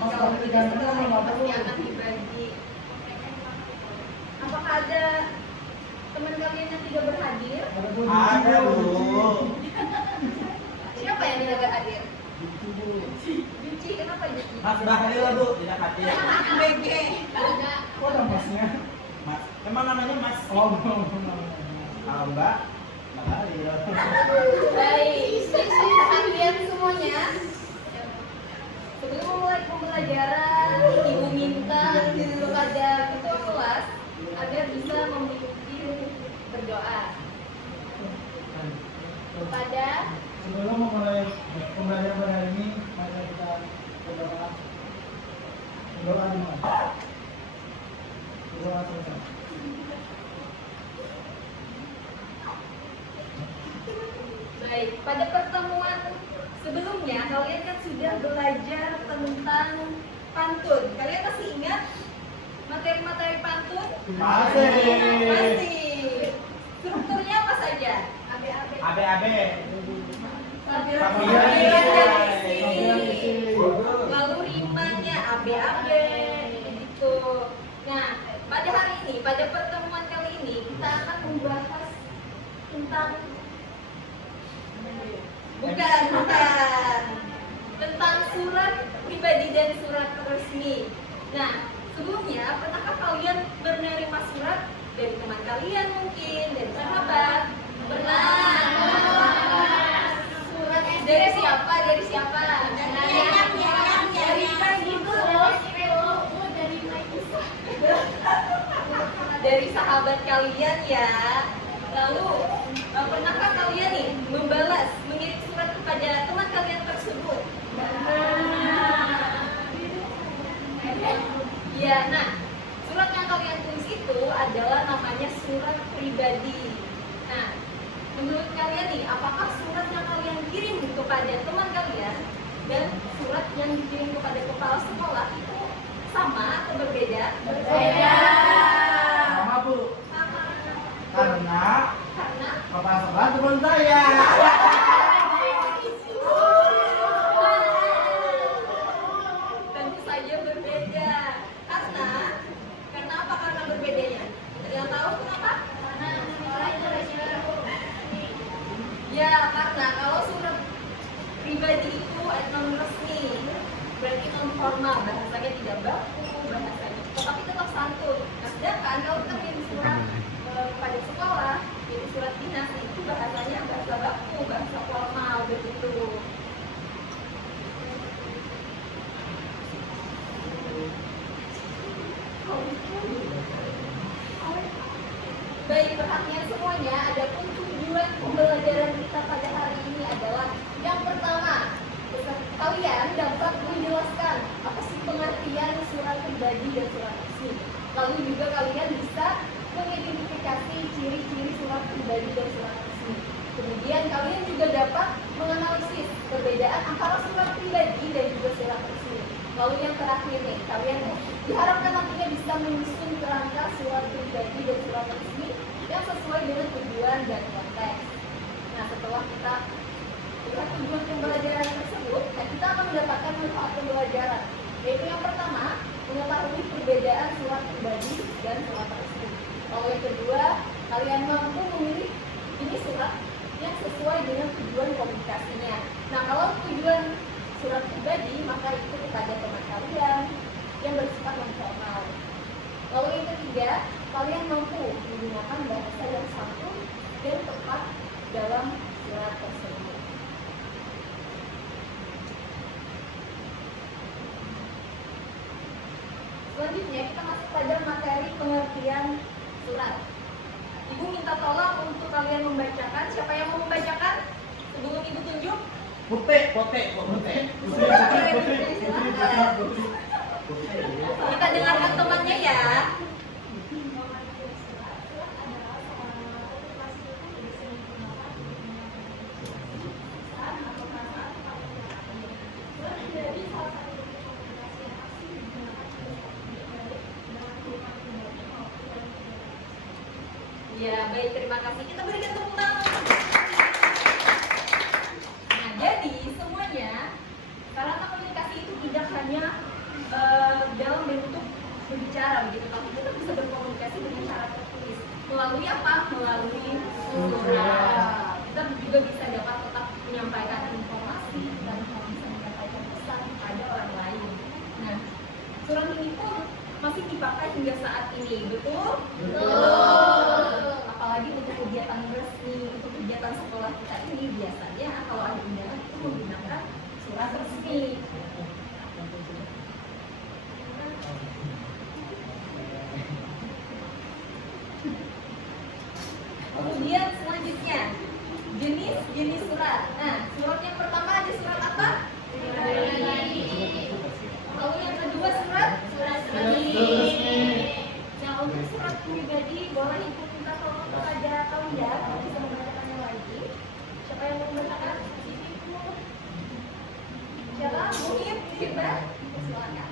Kalau tidak setelah ini pasti Iya. akan dibagi. Apakah ada teman kalian yang tidak berhadir? Ada Bu. Siapa yang tidak hadir? Juci, kenapa Juci? Mas Bahlil Bu tidak hadir. BG. Kok ada masnya? Mas, emang namanya Mas? Oh, Kalau Mbak Bahlil. Baik, kalian semuanya. Sebelum memulai pembelajaran, Ibu minta kepada ketua kelas agar bisa memimpin berdoa kepada sebelum memulai pembelajaran pada hari ini, mari kita berdoa. Berdoa dulu. Berdoa selesai. baik. Pada pertemuan sebelumnya kalian kan sudah belajar tentang pantun. Kalian masih ingat materi-materi pantun? Masih. Strukturnya apa saja? AB. Lalu rimanya AB gitu. Nah, pada hari ini, pada pertemuan kali ini kita akan membahas tentang bukan tentang surat pribadi dan surat resmi. Nah, sebelumnya pernahkah kalian menerima surat dari teman kalian mungkin, dari sahabat? Pernah. Surat dari siapa? Dari siapa? Dari dari sahabat kalian ya. Lalu pernahkah kalian nih membalas, mengirim surat kepada teman kalian tersebut? Ya, nah surat yang kalian tulis itu adalah namanya surat pribadi. Nah, menurut kalian nih, apakah surat yang kalian kirim kepada teman kalian dan surat yang dikirim kepada kepala sekolah itu sama atau berbeda? Berbeda. Sama Bu. Sama. Karena Karena kepala sekolah teman saya. tentu saja berbeda. Karena apa? Karena berbedanya. Ada yang tahu kenapa? Ya, karena kalau surat pribadi itu non resmi, berarti non formal, bahasanya tidak baku, bahasanya tetapi tetap santun. Nah, sedangkan kalau kita kirim surat pada sekolah, jadi surat dinas itu bahasanya bahasa baku, bahasa formal begitu. Baik, perhatian semuanya, adapun tujuan pembelajaran kita pada hari ini adalah yang pertama, kalian dapat menjelaskan apa sih pengertian surat pribadi dan surat resmi. Lalu juga kalian bisa mengidentifikasi ciri-ciri surat pribadi dan surat resmi. Kemudian kalian juga dapat menganalisis perbedaan antara surat pribadi dan juga surat resmi. Lalu yang terakhir nih, kalian diharapkan nantinya bisa menyusun kerangka surat pribadi dan surat resmi yang sesuai dengan tujuan dan konteks. Nah, setelah kita lihat tujuan pembelajaran tersebut, kita akan mendapatkan manfaat pembelajaran, yaitu yang pertama, mengetahui perbedaan surat pribadi dan surat resmi. Lalu yang kedua, kalian mampu memilih jenis surat yang sesuai dengan tujuan komunikasinya. Nah, kalau tujuan surat pribadi, maka itu kepada teman kalian yang bersifat non formal. Lalu yang ketiga, kalian mampu menggunakan bahasa yang santun dan tepat dalam surat tersebut. Selanjutnya kita masuk pada materi pengertian surat. Ibu minta tolong untuk kalian membacakan. Siapa yang mau membacakan? Sebelum Ibu tunjuk. Putih. Kita dengarkan temannya ya. Ya, baik, terima kasih. Kita berikan tepuk tangan. Nah, jadi semuanya sarana komunikasi itu tidak hanya berbicara begitu, tapi kita bisa berkomunikasi dengan cara tertulis. Melalui apa? Melalui surat. Kita juga bisa dapat tetap menyampaikan informasi dan bisa menyampaikan pesan kepada orang lain. Nah, surat ini pun masih dipakai hingga saat ini, betul? Betul. Apalagi untuk kegiatan resmi, untuk kegiatan sekolah kita ini biasanya kalau ada undangan itu menggunakan surat resmi. Kemudian selanjutnya jenis surat. Nah, surat yang pertama ada surat apa? Lalu yang kedua surat resmi. Nah, untuk surat pribadi boleh ibu minta tolong kepada Kaulia bisa membacakannya lagi. Siapa yang mau membacakan? Siapa? Muhib, Siapa? Silakan.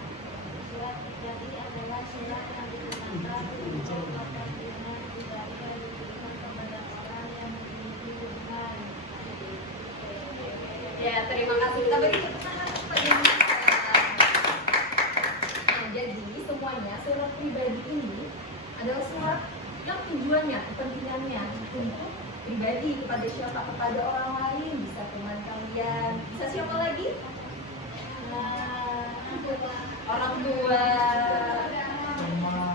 Surat pribadi adalah surat yang digunakan untuk apabila tidak diberikan kepada orang yang memiliki hubungan. Ya, terima kasih. Kita beri tepuk tangan kepada mereka. Nah, jadi semuanya surat pribadi ini adalah surat yang tujuannya, kepentingannya untuk pribadi kepada siapa? Kepada orang lain, bisa teman kalian, bisa siapa lagi? Orang tua.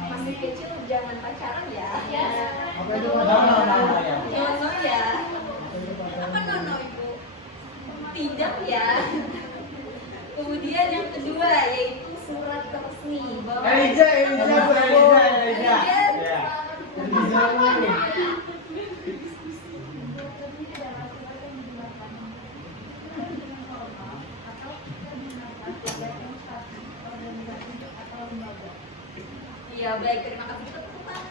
Masih kecil jangan pacaran ya. Apa itu nono ya? Nono ya. Apa nono ibu? Tidak ya. Kemudian yang kedua yaitu surat resmi. Eliza Bu, Eliza. Ya. Iya baik, terima kasih kita tepuk tangan.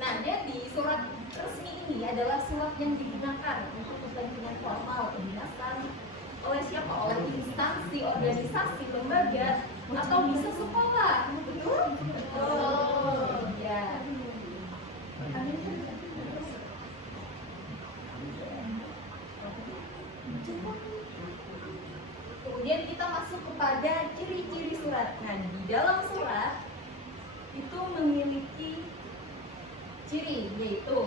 Nah, jadi surat resmi ini adalah surat yang digunakan untuk kepentingan formal kedinasan oleh siapa? Oleh instansi, organisasi, lembaga, atau bisa sekolah. Betul? Betul. Ya. Kemudian kita masuk kepada ciri-ciri surat. Nah, di dalam surat itu memiliki ciri, yaitu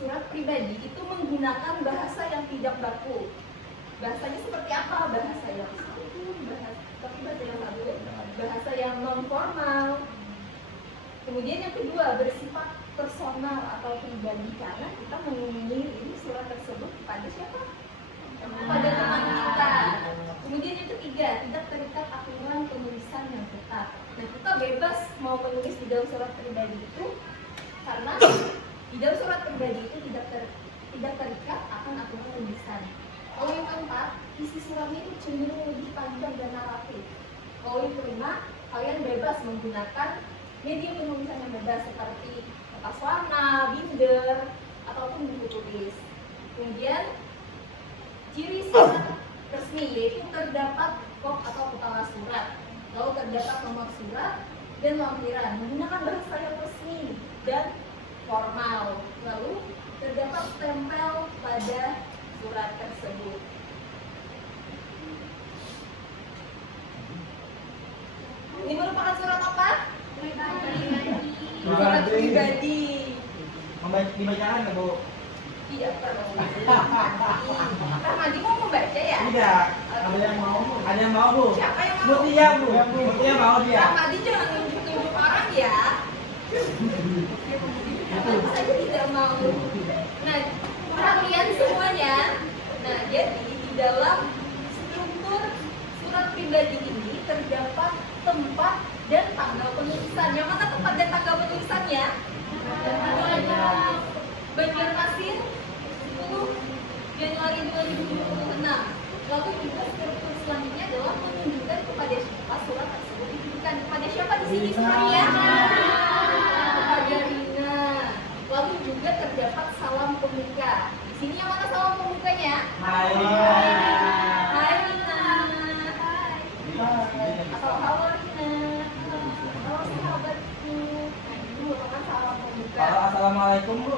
surat pribadi itu menggunakan bahasa yang tidak baku. Bahasanya seperti apa? Bahasa yang santun, bahasa yang non formal. Kemudian yang kedua bersifat personal atau pribadi karena kita mengirim surat tersebut kepada siapa? Kepada teman kita. Kemudian yang ketiga, tidak terikat aturan penulisan yang ketat. Nah, kita bebas mau menulis di dalam surat pribadi itu karena di dalam surat pribadi itu tidak terikat akan aturan penulisan. Kalau yang keempat, isi suratnya itu cenderung lebih panjang dan naratif. Kalau yang kelima, kalian bebas menggunakan media penulisan yang bebas seperti kertas warna, binder, ataupun buku tulis. Kemudian ciri surat resmi yaitu terdapat kop atau kepala surat, lalu terdapat nomor surat dan lampiran menggunakan bahasa yang resmi dan formal, lalu terdapat stempel pada surat tersebut. Ini merupakan surat apa? Surat pribadi. Dibacakan nggak Bu? Tidak perlu. Rahmadi mau membaca ya? Tidak. Ada yang mau? Ada yang mau Bu? Siapa yang mau? Mutia Bu. Mutia mau dia. Rahmadi jangan nunjuk-nunjuk orang ya. Tentu saja tidak mau. Nah, perhatian semuanya. Nah, jadi di dalam struktur surat pribadi ini terdapat tempat dan tanggal penulisan. Yang mana tempat dan tanggal penulisannya? Banjarmasin 10 Januari 2026. Lalu juga struktur selanjutnya adalah menunjukkan kepada siapa surat tersebut ditujukan. Kepada siapa di sini suratnya? Kepada Rina. Lalu juga terdapat salam pemuka. Di sini yang mana salam pemukanya? Hai. Hai Rina. Atau halo Rina. Halo sahabatku. Nah, itu merupakan salam pemuka. Halo, assalamualaikum Bu.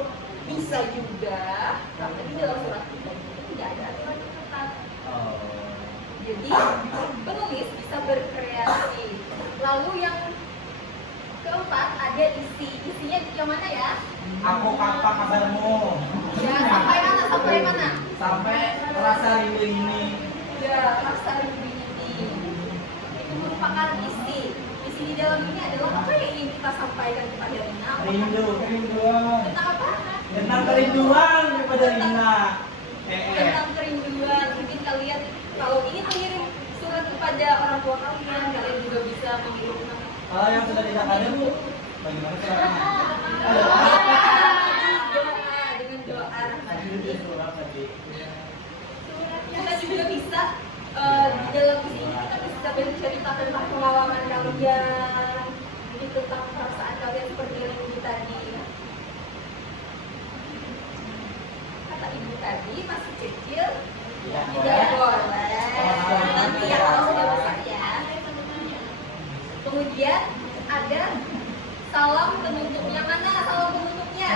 Bisa juga, tapi di dalam surat pribadi itu tidak ada aturan yang ketat. Oh. Jadi penulis bisa berkreasi. Lalu yang keempat ada isi. Isinya yang mana ya? Aku kapan kabarmu? Ya, sampai mana? Sampai mana? Sampai rasa rindu ini. Ya, rasa rindu ini. Itu merupakan isi. Isi di dalam ini adalah apa yang ingin kita sampaikan kepada Rina? Rindu. Kerinduan. Tentang apa? Tentang kerinduan kepada Rina. Tentang kerinduan. Mungkin kalian kalau ingin mengirim surat kepada orang tua kalian, kalian juga bisa mengirim. Kalau yang sudah tidak ada Bu, bagaimana caranya? Doa dengan doa rahmati. Kita juga bisa di dalam sini kita bisa bercerita tentang pengalaman kalian, jadi tentang perasaan kalian seperti yang ibu tadi. Kata ibu tadi masih kecil, tidak boleh. Nanti ya kalau sudah besar ya. Kemudian ada salam penutup. Yang mana salam penutupnya?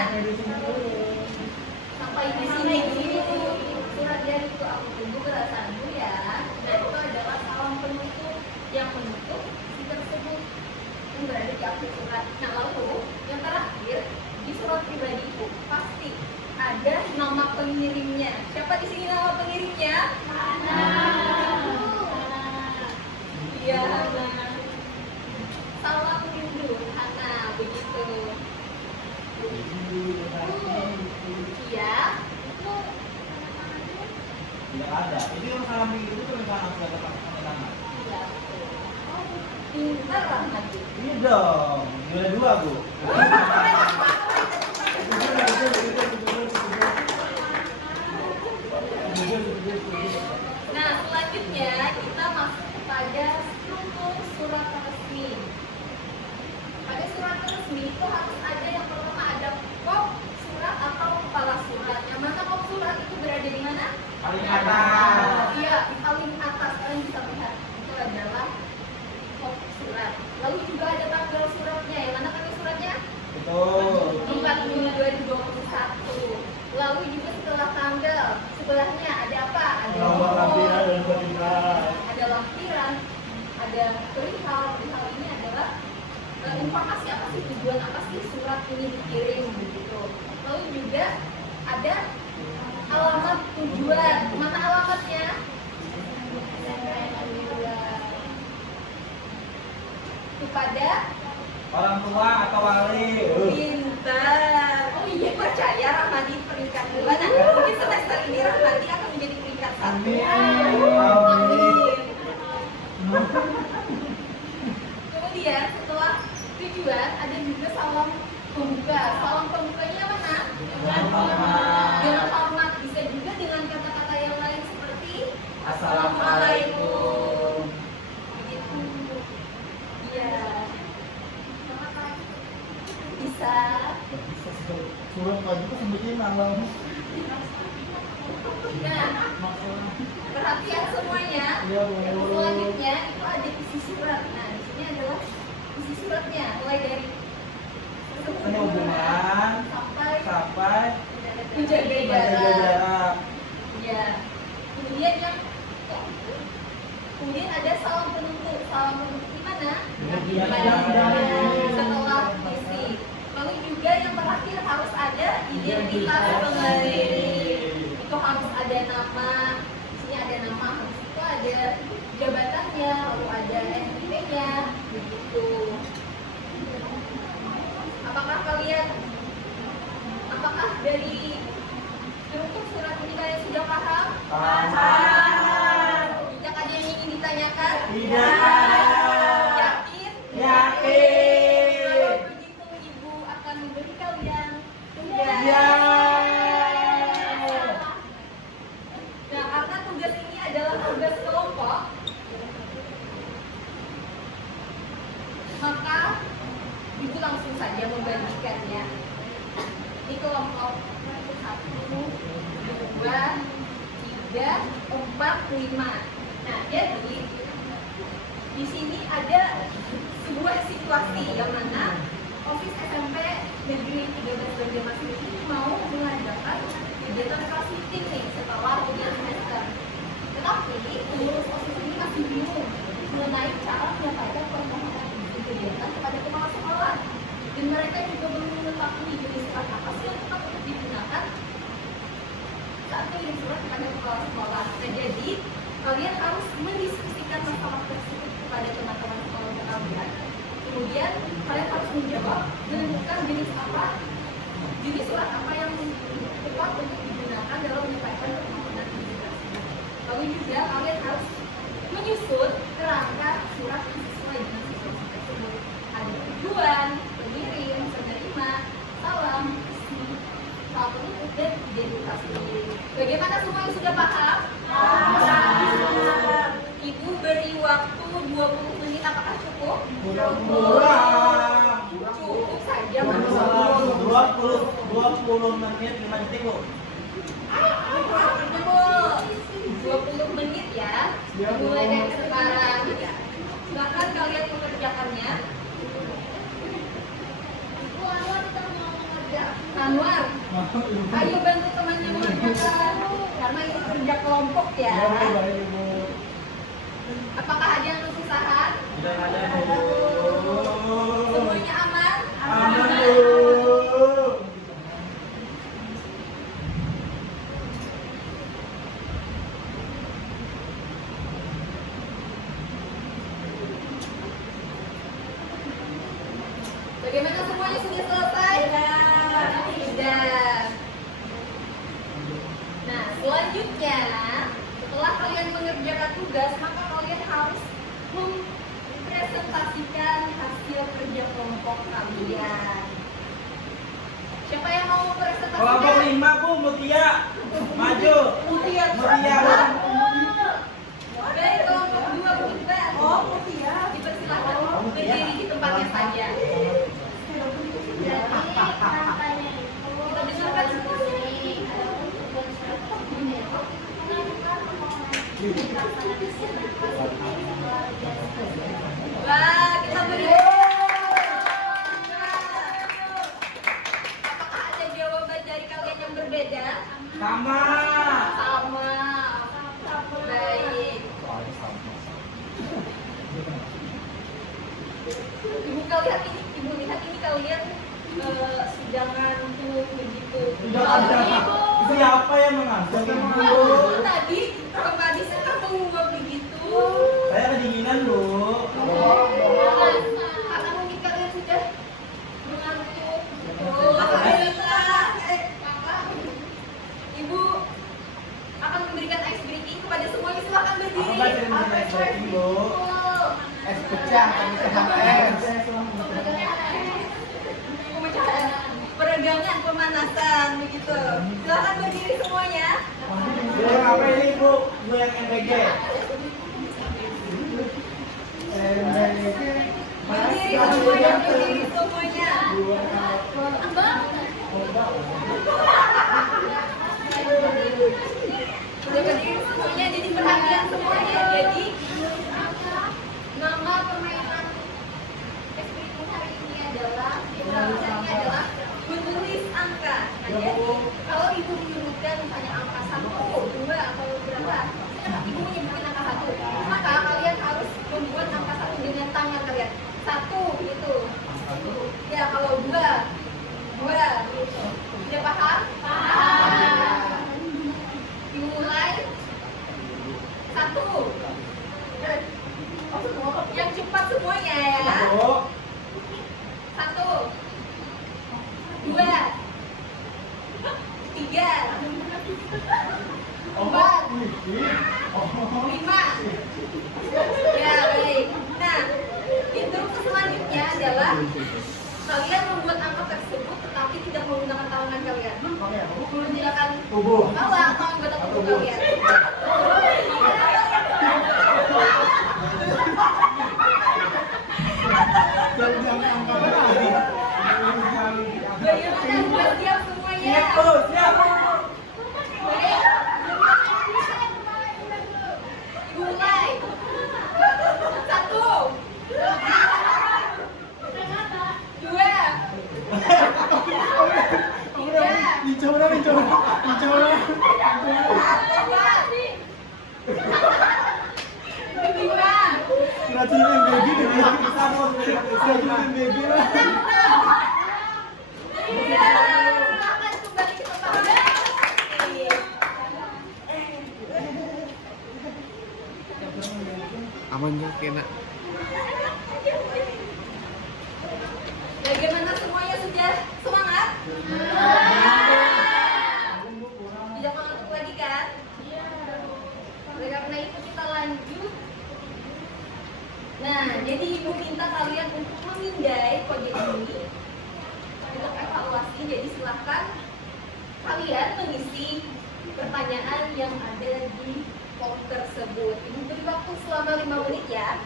Sampai di sini dulu. Surat dari itu aku tunggu balasanmu ya. Nah itu adalah salam penutup yang menutup si tersebut yang berada di akhir surat. Nah lalu yang terakhir di surat pribadi itu pasti ada nama pengirimnya. Siapa di sini nama pengirimnya? Iya. Salam rindu, Hana, begitu. Iya. Tidak ada. Itu yang salam rindu itu tulisan aku ada pakai nama. Iya. Pintar Rahmadi. Ini dong. Juara 2 Bu. Nah, selanjutnya kita masuk kepada struktur surat resmi. Pada surat resmi itu harus ada yang pertama ada kop surat atau kepala surat. Yang mana kop surat itu berada di mana? Paling atas. Iya, di paling atas. Kalian bisa lihat itu adalah kop surat. Lalu juga ada tanggal suratnya. Yang mana tanggal suratnya? Betul. 4 Juni 2021. Lalu juga setelah tanggal sebelahnya ada apa? Ada Nomor lampiran dan perintah. ada lampiran, ada perihal. Perihal ini adalah informasi apa sih, tujuan apa sih surat ini dikirim begitu. Lalu juga ada alamat tujuan. Mana alamatnya? Kepada Orang tua atau wali. pintar. Oh iya, percaya Rahmadi peringkat 2. Nah, mungkin semester ini Rahmadi akan menjadi peringkat 1. Amin. Amin. Kemudian setelah tujuan ada juga salam pembuka. Salam pembukanya mana? Dengan hormat. Bisa juga dengan kata-kata yang lain seperti Assalamualaikum. Begitu. Iya. Bisa. Surat pagi itu sebetulnya nama. Nah, perhatian semuanya. Iya, Bu. Selanjutnya itu ada isi surat. Nah, di sini adalah isi suratnya, mulai dari Ini hubungan sampai menjaga menjaga jarak. jarak. Ya. Kemudian kemudian ada salam penutup. Salam penutup di mana? Kemudian Setelah isi. Lalu juga yang terakhir harus ada identitas pengirim. Itu harus ada nama. Di sini ada nama. Habis itu ada jabatannya, lalu ada NIP-nya, begitu. Apakah dari struktur surat ini kalian sudah paham? Paham. Tidak ada yang ingin ditanyakan? Tidak. Yakin? Yakin. Kalau begitu ibu akan memberi kalian tugas. Ya. Nah, karena tugas ini adalah tugas kelompok, maka ibu langsung saja membagikannya. Ini kelompok 1, 2, 3, 4, 5. Nah, jadi di sini ada sebuah situasi yang mana Office SMP Negeri 13 Banjarmasin ini mau mengadakan kegiatan class meeting nih setelah ujian semester. Tetapi pengurus Office ini masih bingung mengenai cara menyampaikan permohonan izin kegiatan kepada kepala sekolah. Dan mereka juga belum mengetahui jenis surat apa sih yang tepat untuk digunakan saat mengirim surat kepada kepala sekolah. Nah, jadi kalian harus mendiskusikan masalah tersebut kepada teman-teman sekolah kalian. Kemudian kalian harus menjawab menentukan jenis surat apa yang tepat untuk digunakan dalam menyampaikan permohonan izin tersebut. Lalu juga kalian harus menyusun kerangka surat sesuai dengan situasi tersebut. Ada tujuan, pengirim, penerima, salam, isi, hal penutup, dan identifikasi. Bagaimana semuanya sudah paham? Paham. Ibu beri waktu 20 menit, apakah cukup? Kurang. Cukup saja. 20 menit 5 detik loh. 20 menit ya. Mulai dari sekarang. Silahkan kalian mengerjakannya. Anwar, ayo bantu temannya mengerjakan karena ini kerja kelompok ya. Apakah ada yang kesusahan? Tidak ada Bu. Semuanya aman? Aman Bu. Bagaimana semuanya sudah selesai? Sudah. Nah, selanjutnya setelah kalian mengerjakan tugas, maka kalian harus mempresentasikan hasil kerja kelompok kalian. Siapa yang mau mempresentasikan? Kelompok 5 Bu, Mutia. Maju. Mutia. Baik, kelompok 2 Bu Iqbal. Oh, Mutia. Dipersilakan berdiri di tempatnya saja. Jadi rangkanya itu Kita dengarkan semuanya. Wah, kita beri. Apakah ada jawaban dari kalian yang berbeda? Sama. Sama. Baik. Ibu lihat ini kalian sedang ngantuk begitu. Tidak ada. Siapa yang mengantuk Bu? Tadi Kak Kadis kan menguap begitu. Saya kedinginan Bu. Karena mungkin kalian sudah mengantuk. Alhamdulillah. Ibu akan memberikan ice breaking kepada semuanya. Silakan berdiri. Apa Mbak kirim ice breaking Bu? Es pecah, pemecahan es. Peregangan pemanasan begitu. Silakan berdiri semuanya. Bu yang apa ini Bu? Bu yang MBG. Berdiri semuanya, berdiri semuanya. Sudah berdiri semuanya, jadi perhatian semuanya. Jadi nama permainan eksperimen hari ini adalah menulis angka. Nah, jadi kalau ibu menyebutkan misalnya angka 1, 2 atau berapa, ibu menyebutkan Aman gak kena? Bagaimana semuanya sudah semangat? Tidak mengantuk lagi kan? Oleh karena itu kita lanjut. Nah, jadi ibu minta kalian untuk memindai kode ini untuk evaluasi. Jadi silahkan kalian mengisi pertanyaan yang ada di form tersebut. Ibu beri waktu selama 5 menit ya.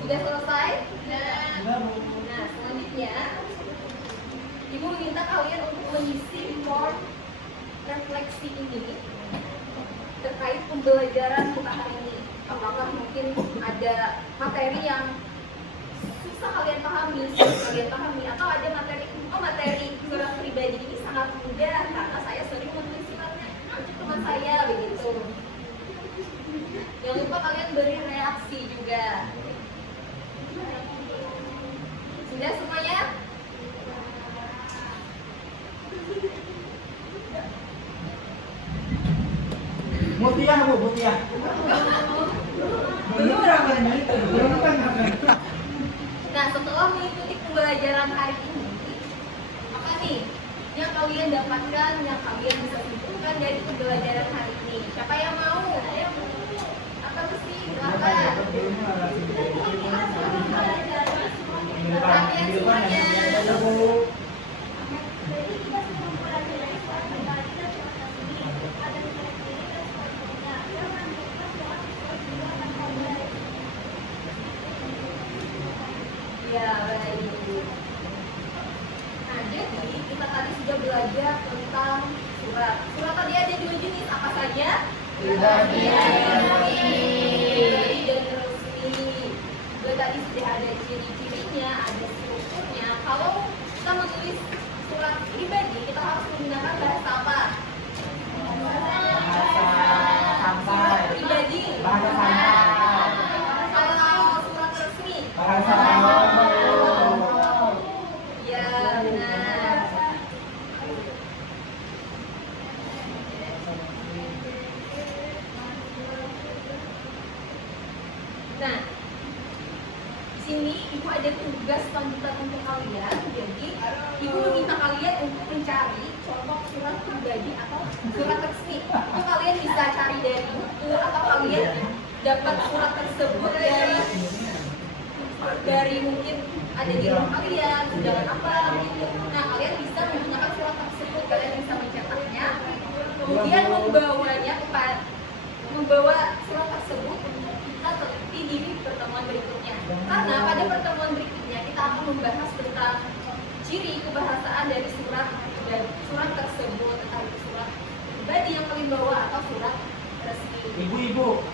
Sudah selesai? Nah, selanjutnya Ibu minta kalian untuk mengisi form refleksi ini terkait pembelajaran kita hari ini. Apakah mungkin ada materi yang susah kalian pahami, atau ada materi surat pribadi ini sangat mudah karena saya sering menulis suratnya untuk teman saya begitu. Jangan lupa kalian beri reaksi juga. Sudah semuanya? Mutia bu, mutia. Belum kan itu, belum kan. Nah, setelah mengikuti pembelajaran hari ini, apa nih yang kalian dapatkan, yang kalian bisa simpulkan dari pembelajaran hari ini? Siapa yang mau? Atau mesti silakan. Perhatian semuanya. Ya, baik. Nah, jadi kita tadi sudah belajar tentang surat. Surat tadi ada 2 jenis, apa saja? Pribadi dan resmi. Juga tadi sudah ada ciri-cirinya, ada strukturnya. Kalau kita menulis surat pribadi, kita harus menggunakan bahasa apa? Surat pribadi. Bahasa santai. Kalau surat resmi. Bahasa Ya, benar. Nah, di sini ibu ada tugas lanjutan untuk kalian. Jadi, ibu meminta kalian untuk mencari contoh surat pribadi atau surat resmi. Itu kalian bisa cari dari buku atau kalian dapat surat tersebut dari mungkin ada di rumah kalian, undangan apa gitu. Nah, kalian bisa menggunakan surat tersebut, kalian bisa mencetaknya, kemudian membawa surat tersebut untuk kita teliti di pertemuan berikutnya. Karena pada pertemuan berikutnya kita akan membahas tentang ciri kebahasaan dari surat tersebut, entah itu surat pribadi yang kalian bawa atau surat resmi. Ibu-ibu,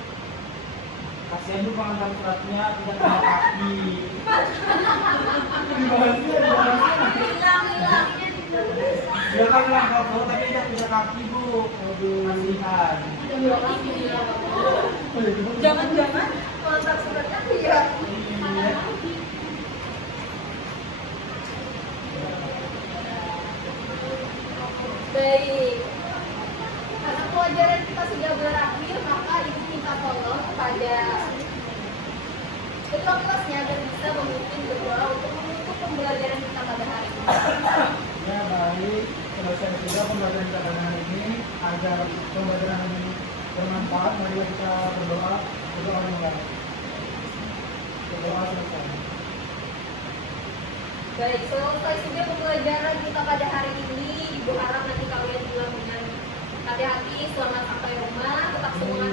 kasihan tuh pengantar suratnya tidak ada kaki. Hilang. Silakanlah kalau tapi tidak kaki bu. Kasihan. Jangan-jangan kontak suratnya ya. Baik. Karena pelajaran kita sudah berakhir, maka ibu minta tolong kepada ketua kelasnya agar bisa memimpin berdoa untuk menutup pembelajaran kita pada hari ini. Ya baik, selesai sudah pembelajaran kita pada hari ini. Agar pembelajaran ini bermanfaat, mari kita berdoa yang baik. Berdoa selesai. Baik, selesai sudah pembelajaran kita pada hari ini. Ibu harap nanti kalian pulang dengan hati-hati, selamat sampai rumah, tetap semangat